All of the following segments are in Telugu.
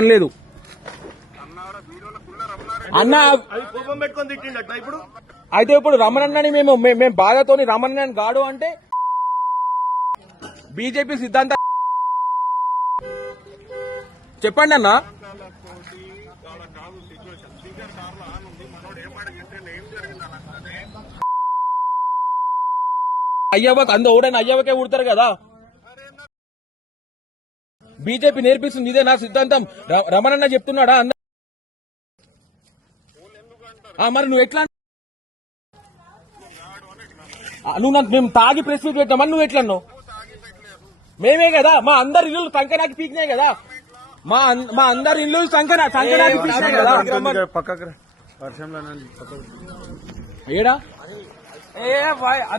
అనలేదు అన్న. కోపం పెట్టుకొని తిట్టిండట ఇప్పుడు. అయితే ఇప్పుడు రమణన్నని మేము బాధతోని రమణన్నని గాడు అంటే బీజేపీ సిద్ధాంత చెప్పండి అన్న. అయ్యవ్వకు ఓడని అయ్యవ్వకే ఊడతారు కదా. బీజేపీ నేర్పిస్తుంది ఇదే నా సిద్ధాంతం. రమణన్న చెప్తున్నాడా అన్న? మరి నువ్వు ఎట్లా నువ్వు మేము తాగి ప్రెస్ మీట్ పెట్టామని నువ్వు ఎట్లా అన్నావు? మేమే కదా మా అందరి ఇల్లు సంకనాకి పీకినాయి కదా. మా అందరి ఇల్లు సంకనాకి పీకినాయి కదా. ఏడా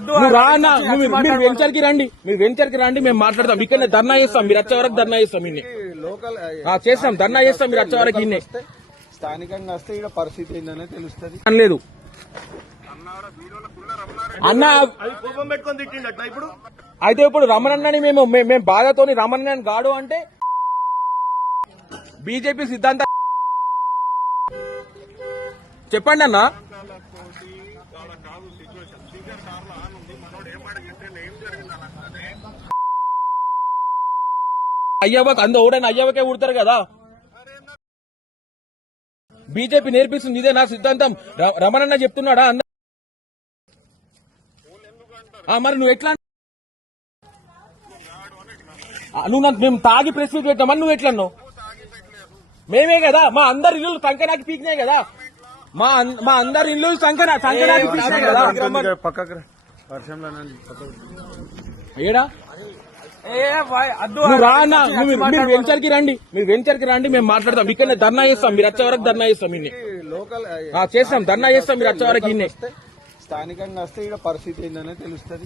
నువ్వు రా అన్న. మీరు వెంచర్ కి రండి, మేము మాట్లాడతాం. ఇక్కడ ధర్నా చేస్తాం, మీరు వచ్చే వరకు ధర్నా చేస్తాం. ఇన్ని చేస్తాం, ధర్నా చేస్తాం, మీరు వచ్చే వరకు ఇన్నే. స్థానికంగా వస్తే ఇక్కడ పరిస్థితి ఏందనే తెలుస్తుంది అనలేదు అన్న. కోపం పెట్టుకొని తిట్టిండట ఇప్పుడు. అయితే ఇప్పుడు రమణన్నని మేము బాధతోని రమణన్నని గాడు అంటే బీజేపీ సిద్ధాంత చెప్పండి అన్న. అయ్యవ్వకు ఓడని అయ్యవ్వకే ఊడతారు కదా. బీజేపీ నేర్పిస్తుంది ఇదే నా సిద్ధాంతం. రమణన్న చెప్తున్నాడా అన్న? మరి నువ్వు ఎట్లా మేము తాగి ప్రెస్ మీట్ పెట్టామని నువ్వు ఎట్లా అన్నావు? మేమే కదా మా అందరి ఇల్లు సంకనాకి పీకినాయి కదా. మా అందరి ఇల్లు సంకనాకి పీకినాయి కదా. ఏడా నువ్వు రా అన్న. మీరు వెంచర్ కి రండి, మేము మాట్లాడతాం. ఇక్కడ ధర్నా చేస్తాం, మీరు వచ్చే వరకు ధర్నా చేస్తాం. ఇన్ని చేస్తాం, ధర్నా చేస్తాం, మీరు వచ్చే వరకు ఇన్నే. స్థానికంగా వస్తే ఇక్కడ పరిస్థితి ఏందనే తెలుస్తుంది.